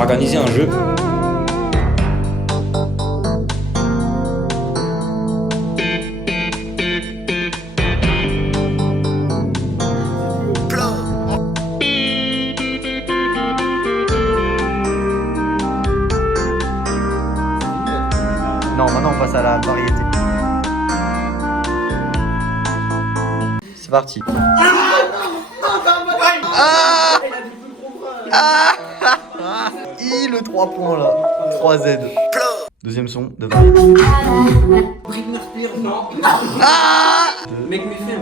va organiser un jeu. Non, maintenant on passe à la variété. C'est parti. Le 3 points là. 3Z. Deuxième son de variété. Britney Spears, non. Make me feel.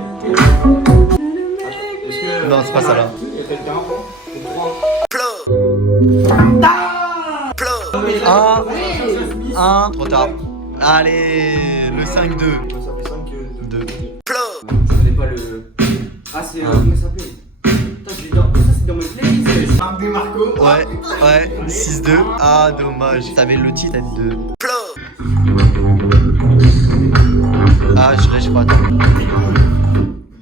Non, c'est pas ça là. Un, trop tard. Allez, le 5-2. Ça fait 5 2. Je connais pas le. Ah, c'est. Comment ça s'appelle? Putain, je vais dans. Ça, c'est dans mes playlists. Marc Marco. Ouais, 6-2. Ah, dommage. T'avais le titre à 2. Ah, je crois.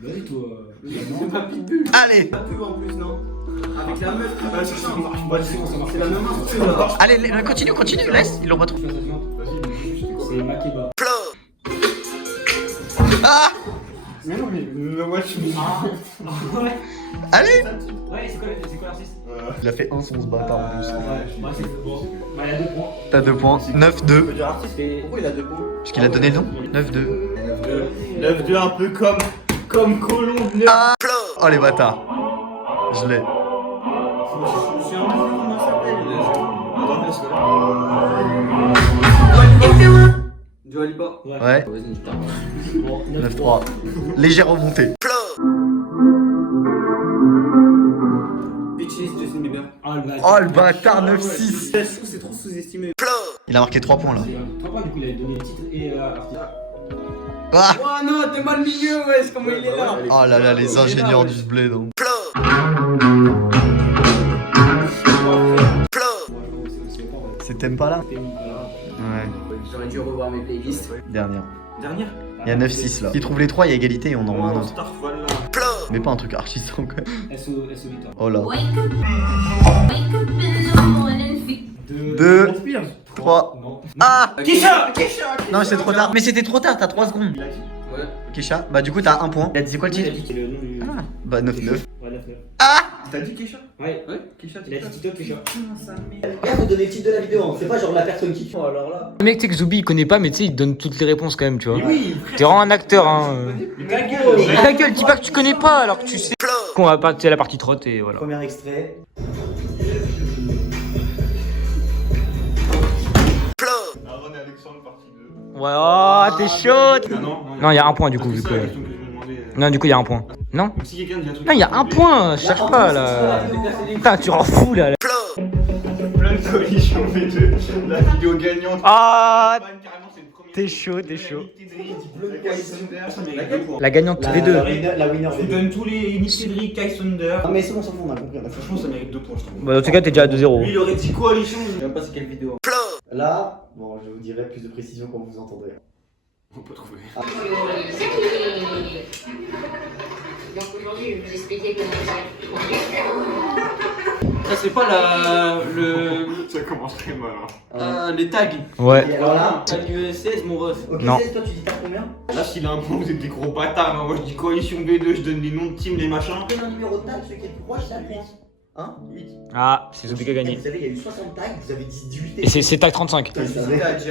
Vas-y, toi. C'est pas Pitbull. Allez, Pas plus en plus, non? Avec la meuf. Ah, c'est la même instru là. allez, continue, laisse. Ils l'ont pas trouvé. C'est Makeba. Ah, Mais non, mais le watch me. allez. Ouais, c'est quoi l'artiste? Il a fait un son ce bâtard en plus. Bah, c'est bon. Bah, il y a 2 points. T'as 2 points. 9-2. Pourquoi il a 2 points? Parce qu'il a donné le nom. 9-2. 9-2, un peu comme Colombe 9. Oh les bâtards. Je l'ai. Je me souviens pas comment ça s'appelle. Dua Lipa. Ouais. Vas-y, nique ta mère. 9-3. Légère remontée. Bitches, Justin Bieber. Oh le bâtard 9-6. Je trouve que c'est trop sous-estimé. Il a marqué 3 points là. 3 points, du coup, il avait donné le titre et l'artiste. Ah. Oh non, t'es mal milieu, wesh, comment il est là? Oh là là, les ingénieurs du blé donc. C'est t'aimes pas là? Ouais. J'aurais dû revoir mes playlists. Dernière. Dernière? Il y a 9-6 là. S'ils trouvent les 3, il y a égalité et on en remet un autre. Starfall là. Mais pas un truc archi sans quand même. SO Victor. Oh là. Wake up in the morning. 2, 3. Non. Ah. Kesha! Non, c'est trop tard. Mais c'était trop tard, t'as 3 secondes. Ouais. Kesha, bah du coup t'as 1 point. Il a dit c'est quoi le Il a titre? dit le nom du. Ah. Bah 9-9. Ouais, 9-9. Ah. T'as dit Kesha? Ouais. Ouais, Kesha, Il a dit TikTok Kesha. Regarde, vous donnez le titre de la vidéo, hein. C'est pas genre la personne qui fait. Alors là. Le mec, tu sais que Zoubi il connaît pas, mais tu sais, il te donne toutes les réponses quand même, tu vois. Oui, T'es vraiment un acteur, hein. mais ta gueule. Mais ta gueule, dis pas que tu connais pas alors que tu sais qu'on va passer à la partie trotte et voilà. Premier extrait. Aaron et Alexandre partie 2. Ouais, oh, t'es chaud. Ah non, Non, il y a un point du coup, vu C'est que. la question que je me demandais. Non, du coup, il y a un point. Non? Si quelqu'un dit un truc. Non, il y a un point, je cherche pas là. Putain, tu rends fou là. Plein de collisions V2. La vidéo gagnante. Ah, Carrément, c'est le premier. t'es chaud, t'es chaud. La La gagnante V2. La winner Je vous donne tous les Nick Cédric, Kai Thunder. Non mais c'est bon, ça on a compris. Franchement, ça mérite 2 points, je trouve. Bah, dans tout cas, t'es déjà à Lui, 2-0. il aurait dit coalition. Je sais même pas c'est quelle vidéo. Là, bon, je vous dirai plus de précision quand vous entendrez. On peut trouver. Donc aujourd'hui, je vais vous expliquer comment ça. Ça, c'est pas le. Ça commence très mal. Hein. Les tags. Ouais. Et alors là, Tag USS, mon ref. ok, Non. toi tu dis t'as combien? Là, s'il a un point, vous êtes des gros bâtards. Moi, je dis coalition B2, je donne les noms de team, les machins. Quel est le numéro de tag, celui qui est le plus proche, c'est 8. Hein 8. Ah, c'est Zoubi qui a gagné. Vous savez, il y a eu 60 tags, vous avez dit 18. Et c'est tag 35. Vous savez. Ouais, je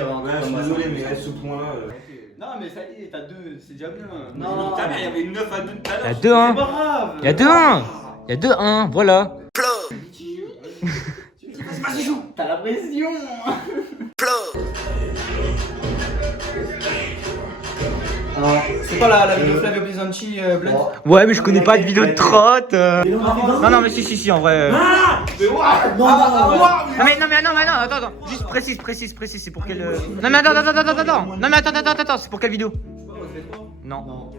suis désolé, mais à ce point-là. Non, mais ça y est, t'as 2, c'est déjà bien. Non. Putain, il y avait une 9 à 2 tout à Il y a l'heure. 2-1. C'est pas grave. Il y a 2-1. Il y a 2-1, voilà. Vas-y, joue. T'as la pression. C'est pas la vidéo Flavio Bizanci Blunt. Ouais, mais je connais pas de vidéo de trotte. Non, non, mais si, en vrai. Mais ouais. Non, Non, attends, juste précise, c'est pour quelle. Non, mais attends, c'est pour quelle vidéo? Non.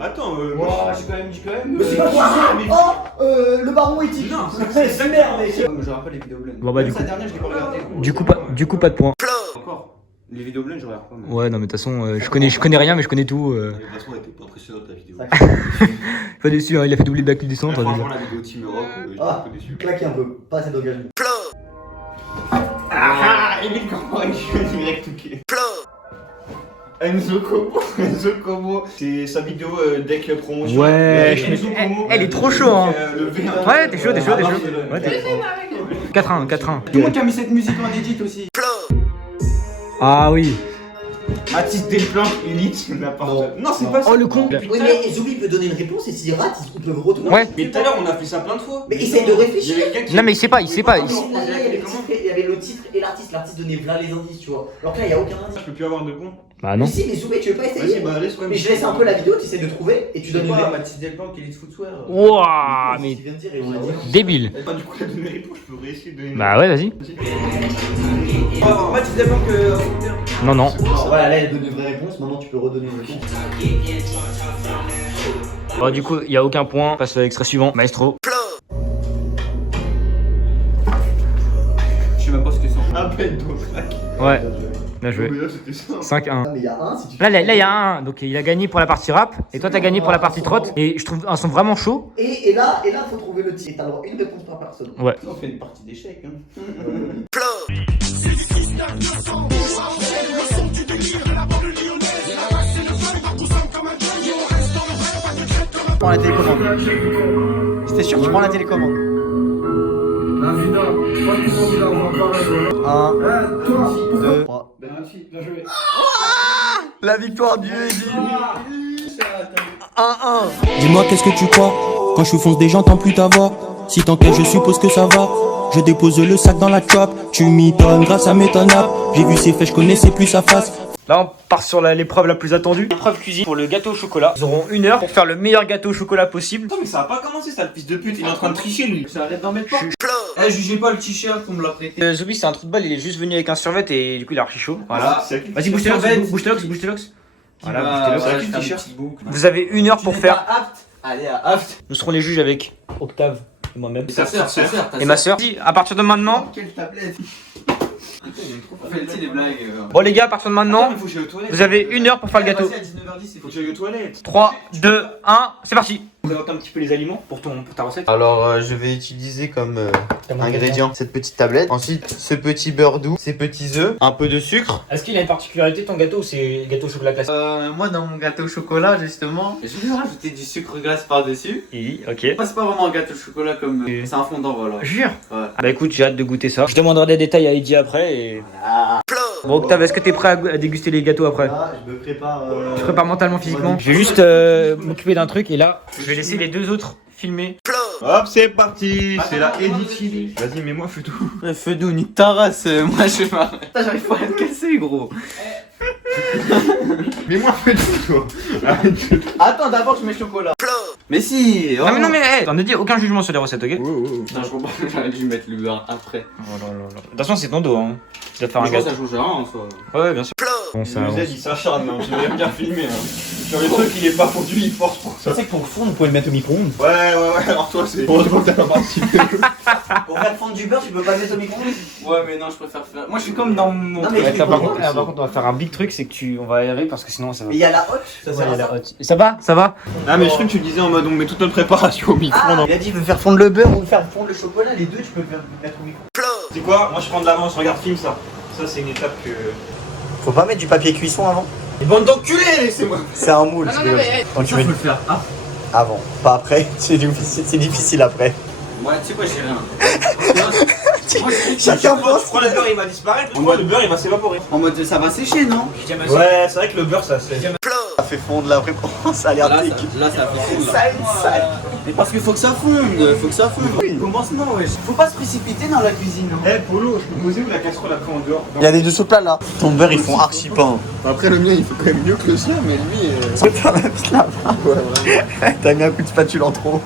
Attends, Oh, j'ai quand même. Mais c'est pas quoi? Oh, le baron éthique. Non, c'est merde, mec. Ouais, mais je rappelle les vidéos Blunt. Bon, bah, Même du sa coup. dernière, je l'ai pas regardée. Du coup, pas de point. Encore. Les vidéos Blunt, je regarde pas. Ouais, non, mais de toute façon, je connais rien, mais je connais tout. De toute façon, elle était pas impressionnante ta vidéo. Pas déçu, hein, il a fait doubler Black du centre. Franchement, la vidéo Team Europe, j'étais un peu déçu. Claquez un peu, pas assez d'engagement. Ah, il est comment il joue direct ok. Enzo Como, c'est sa vidéo deck promotion. Ouais, Enzo Como, elle est trop chaud, hein. le V1. Ouais, t'es chaud. Ouais, t'es chaud. 4-1. Tout le monde qui a mis cette musique en edit aussi. Ah oui. Mathis Delplanque, Elite, n'importe. Non, c'est pas ça. Oh le con. Oui, mais Zoubi peut donner une réponse et s'il rate, ils peuvent retourner. Ouais. Mais tout à l'heure, on a fait ça plein de fois. Mais essaye de réfléchir. Non mais il sait pas. Là, il y avait le titre et l'artiste. L'artiste donnait plein les indices, tu vois. Alors que là, il n'y a aucun indice. Je peux plus avoir de bons. Bah non. Mais si, mais Zoubi, tu veux pas essayer? Vas-y, bah laisse Mais je laisse un peu la vidéo, tu essaies de trouver et tu donnes une réponse. Mathis Delplanque, Elite Footwear. Wouah, mais Tu viens de dire et on va dire. débile. Pas du coup, la donner réponse, je peux réessayer de donner. Bah ouais, vas-y. Mathis Delplanque, Non. Voilà, là, elle donne une vraie réponse. Maintenant, tu peux redonner une réponse. Bon, du coup, il y a aucun point. On passe à l'extrait suivant. Maestro. Je sais même pas ce que c'est. Appel d'Autrac. Ouais. Bien joué. Mais là, c'était ça. 5-1. Ah, mais il y a un si tu. Là, il y a un. Donc, il a gagné pour la partie rap. Et toi, t'as gagné pour la partie trotte. Et je trouve un son vraiment chaud. Et là, faut trouver le titre. Et t'as le droit à une réponse par personne. Ouais. On fait une partie d'échecs. Hein. Tu prends la télécommande. C'était sûr, tu prends la télécommande. 1, 2, 3. La victoire du Eddy. 1-1. Dis-moi qu'est-ce que tu crois? Quand je fonce des gens t'entends plus ta voix. Si t'enquêtes je suppose que ça va. Je dépose le sac dans la trap. Tu m'étonnes grâce à mes tonnables. J'ai vu ses faits, je connaissais plus sa face. Là, on part sur l'épreuve la plus attendue. L'épreuve cuisine pour le gâteau au chocolat. Ils auront 1 heure pour faire le meilleur gâteau au chocolat possible. Attends, mais ça a pas commencé ça, le fils de pute. Il est en train de tricher lui. Ça arrête d'en mettre pas. Eh, jugez pas le t-shirt qu'on me l'a prêté. Zoubi, c'est un trou de balle. Il est juste venu avec un survêt et du coup, il a archi chaud. Voilà. Ah, c'est Vas-y, bouge tes locks, bouge tes locks. Voilà, bouge tes locks. c'est un t-shirt. Vous avez 1 heure pour faire. Apt. Allez, à Apt. Nous serons les juges avec Octave et moi-même. Et sa sœur. Et ma soeur. À partir de maintenant. Quelle tablette. Faites les blagues. Bon, les gars, à partir de maintenant, Il faut que j'aille aux toilettes. vous avez 1 heure pour faire le gâteau. Vas-y, à 19h10, il Faut que j'aille aux toilettes. 3, 2, 1, c'est parti. Présente un petit peu les aliments pour ta recette. Alors, je vais utiliser comme ingrédient cette petite tablette. Ensuite, ce petit beurre doux, ces petits œufs, un peu de sucre. Est-ce qu'il a une particularité ton gâteau ou c'est gâteau au chocolat classique? Moi, dans mon gâteau au chocolat, justement, je vais rajouter du sucre glace par-dessus. Oui, ok. C'est pas vraiment un gâteau au chocolat comme. C'est un fondant, voilà. Jure. Ouais. Bah écoute, j'ai hâte de goûter ça. Je demanderai des détails à Eddie après et. Bon, Octave, est-ce que t'es prêt à déguster les gâteaux après? Là, je me prépare. Je prépare mentalement, physiquement. Je vais juste m'occuper d'un truc et là, je vais laisser les 2 autres filmer. Hop, c'est parti. C'est la Edith. Vas-y, mets-moi feu tout. Feu doux, nique ta race, moi je m'arrête. Putain, j'arrive pas à te casser, gros. Mets-moi feu tout, toi. Attends, d'abord, je mets chocolat. Mais si. Non, mais non, mais hey, on ne dit aucun jugement sur les recettes, ok? Non, je comprends. J'aurais dû mettre le beurre après. Oh là là là. Attention, c'est ton dos, hein. Tu dois faire un Je pense que gâteau. ça change rien en soi. Ouais, bien sûr. Bon, ça Le avance. Z il s'acharne, hein. Je l'ai bien filmé. Hein. Sur les trucs, il est pas fondu, il force pour ça. Tu sais que pour le fond, vous pouvez le mettre au micro-ondes. Ouais, alors toi, c'est. Heureusement que t'as pas participé. Pour faire fondre du beurre, tu peux pas le mettre au micro-ondes? Ouais, mais non, je préfère faire. Moi, je suis comme dans mon. Non, mais Ouais, je ça, par comprends. contre, on va faire un big truc, c'est que on va aérer parce que sinon ça va. Mais il y a la hotte, ça Ouais, sert il y à a la ça. hotte. Ça va? Ça va? Ah, mais je crois que tu le disais en mode on met toute notre préparation au micro. Ah, il a dit je veux faire fondre le beurre ou faire fondre le chocolat, les deux tu peux le mettre au micro. C'est quoi? Moi, je prends de l'avance, regarde, filme ça. Ça, c'est une étape que. Faut pas mettre du papier cuisson avant? Et bande d'enculés, laissez-moi! C'est un moule. Quand tu mets le faire. Ah, avant, pas après. C'est difficile après. ouais, tu sais quoi, j'ai rien. Chacun pense. Je crois que le beurre il va disparaître, je crois que le beurre il va s'évaporer. En mode ça va sécher, non? Ouais, c'est vrai que le beurre ça se. Ça fait fondre la vraie ça a l'air Là, dégueu. ça fait fondre. Sale. Mais parce qu'il faut que ça fonde, faut que ça fonde. Commencement, wesh. Faut pas se précipiter dans la cuisine. Hein. Eh, Polo, je peux poser où la casserole après en dehors? Il y a des dessous plats là. Ton beurre ils font archi pain. Après, le mien il fait quand même mieux que le sien, mais lui. C'est pas même là. T'as mis un coup de spatule en trop.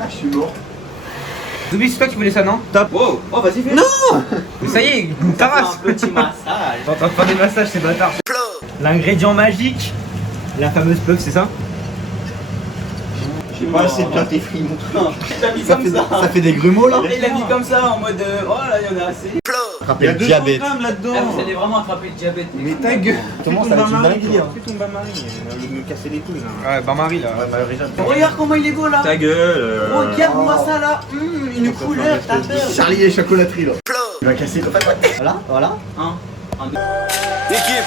Ah, je suis mort. Zoubi, c'est toi qui voulais ça, non? Wow, oh vas-y, fais. Mais ça y est, ta race. Un petit massage. T'es en train de faire des massages, c'est bâtard. L'ingrédient magique, la fameuse puff, c'est ça? Je sais pas assez bien tes frites, mon truc. Il a mis comme ça. Ça fait des grumeaux là. Il a mis comme ça en mode oh là, il y en a assez. Il y a le 200 diabète. grammes là-dedans. Ah, vous allez vraiment attraper le diabète. Mais ta gueule. Comment ça va être une dinguerie, hein. Fais ton bain-marie, au lieu de me casser les couilles là. Ouais, Bain-Marie là. Regarde comment il est beau là. Ta gueule. Regarde-moi ça là. Une couleur, ta peur. Charlie et chocolaterie là. Il va casser le Voilà, voilà. Équipe,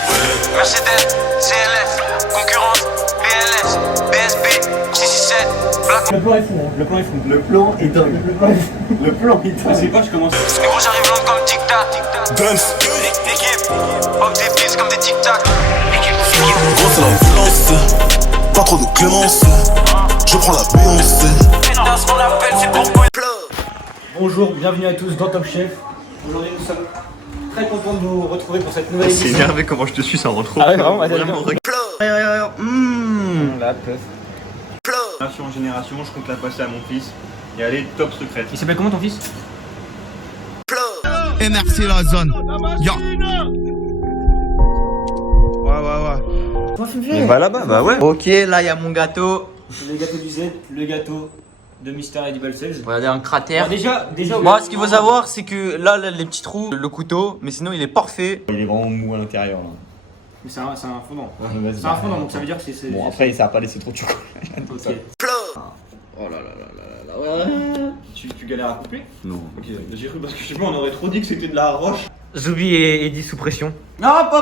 Mercedes, CLS, concurrence, BLS, BSB, 667, Black. Le plan est fou, hein. Le plan est fou. Le plan est dingue. Le plan est dingue. Je sais pas, je commence. Gros, j'arrive long comme tic-tac. Dance. Équipe, pop des pistes comme des tic-tac. Gros, c'est la violence, pas trop de clémence. Je prends la Beyoncé. Dans ce qu'on appelle, c'est pour Bonjour, bienvenue à tous dans Top Chef. Aujourd'hui nous sommes très contents de vous retrouver pour cette nouvelle C'est édition. énervé comment je te suis sans retrouver. Ah ouais, vraiment, vas-y, Vraiment. La teuf. Génération en génération, je compte la passer à mon fils. Et aller top secrète. Il s'appelle comment ton fils? NRC la zone. Ya. On va là-bas, bah ouais. Ok, là, il y a mon gâteau. Le gâteau du Z, le gâteau de Mr. Edible Sales. Regardez un cratère. Bon, déjà. Moi, ce qu'il faut savoir, c'est que là, les petits trous, le couteau, mais sinon, il est parfait. Il est vraiment mou à l'intérieur là. Mais c'est un fondant. Vas-y. C'est un fondant, donc ça veut dire que c'est. Bon, après, ça a pas laissé trop de chocolat. Ok. Oh là là là là là là. Tu galères à couper? Non. Ok, j'ai cru parce que je sais pas, on aurait trop dit que c'était de la roche. Zubi et Eddie sous pression. Hop.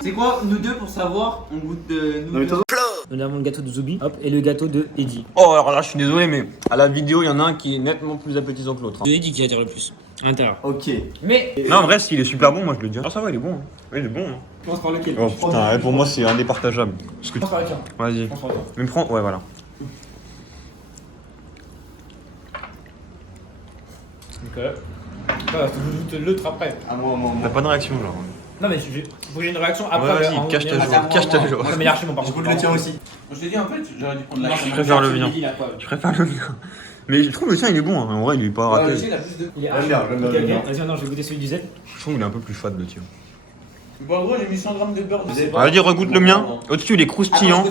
C'est quoi, nous deux, pour savoir? On goûte de nous deux. Nous avons le gâteau de Zubi, hop, et le gâteau de Eddie. Oh, alors là, je suis désolé, mais à la vidéo, il y en a un qui est nettement plus appétissant que l'autre. De Eddie qui attire le plus. À l'intérieur. Ok. Mais. Non, en vrai, s'il est super bon, moi je le dis. Ah, ça va, il est bon. Oui, il est bon. Je pense par lequel? Oh putain, pour moi, c'est indépartageable. Parce que... Je pense par lequel? Vas-y. pense par lequel? Mais prends, ouais, voilà. Ok. Voilà, faut que je l'autre après. Ah, moi. T'as pas de réaction, genre. Non, mais faut que j'ai une réaction Ouais, après. vas-y, cache ta joie. Cache ta joie. Non, mais il est archi bon par contre. le tien aussi. Je t'ai dit en fait, j'aurais dû prendre la Je préfère le mien. Je préfère le mien. Mais je trouve le tien, il est bon. Hein. En vrai, il est pas raté. il a plus de. Il est archi bon. Ok, vas-y, maintenant je vais goûter celui du Z. Je trouve qu'il est un peu plus fade, le tien. Bon, en gros, j'ai mis 100 grammes de beurre. Vas-y, regoute le mien. Au-dessus, il est croustillant.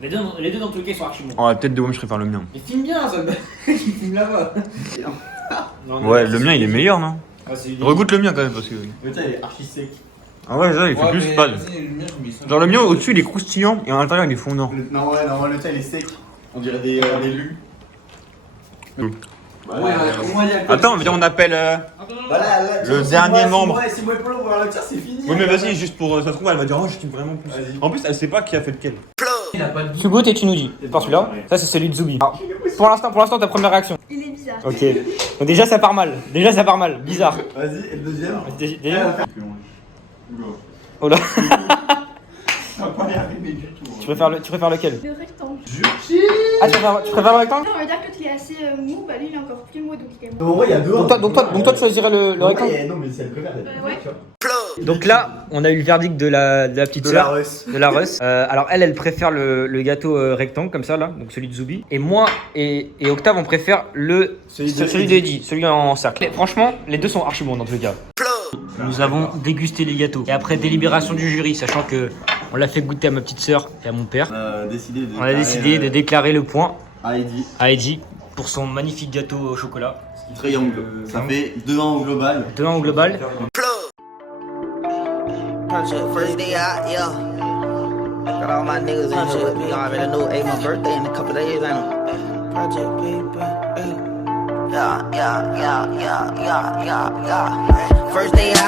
Les deux dans tous les cas sont archi bons. Oh, la tête de Wom, je préfère le mien. Mais filme bien, ça. Il filme là-bas. Ouais, le mien, il est meilleur, non? Vas-y. Regoute le mien quand même, parce que. Le tien il est archi sec. Ah ouais, ça, il fait plus fade. Genre, le mien, au-dessus, il est croustillant et à l'intérieur, il est fondant. Non, le tien il est sec. On dirait des lus. Attends, viens, on appelle. Voilà, Le dernier membre. Si moi et Polo vont voir le tien, c'est fini. Oui, mais vas-y, juste pour. Ça se trouve, elle va dire, oh, je kiffe vraiment plus. En plus, elle sait pas qui a fait lequel. Tu goûtes et tu nous dis. Par celui-là, ça c'est celui de Zubi. Alors, pour l'instant, ta première réaction. Il est bizarre. Ok. Donc déjà ça part mal. Bizarre. Vas-y, et le deuxième. Déjà. Oh là. Ça va pas y arriver du tout. Tu préfères lequel? Le rectangle. Ah, tu préfères le rectangle? Non, on va dire que tu es assez mou, bah lui il est encore plus mou donc il est mou. En vrai, il y a deux. Donc toi tu choisirais le rectangle? Non, mais c'est le préfère. Ouais. Donc là, on a eu le verdict de la petite sœur. De la Russ. Alors elle préfère le gâteau rectangle comme ça là, donc celui de Zubi. Et moi et Octave on préfère celui d'Eddie, celui en cercle. Franchement, les deux sont archi bons dans tous les cas. Nous avons dégusté les gâteaux. Et après délibération du jury, sachant que on l'a fait goûter à ma petite sœur et à mon père, on a décidé de déclarer le point à Eddie pour son magnifique gâteau au chocolat. Triangle. Ça fait 2-1 au global. 2-1 au global. First day out, yeah. Got all my niggas in here with me. I already know, hey, my birthday in a couple days, ain't it? Project paper, hey. Yeah. First day out.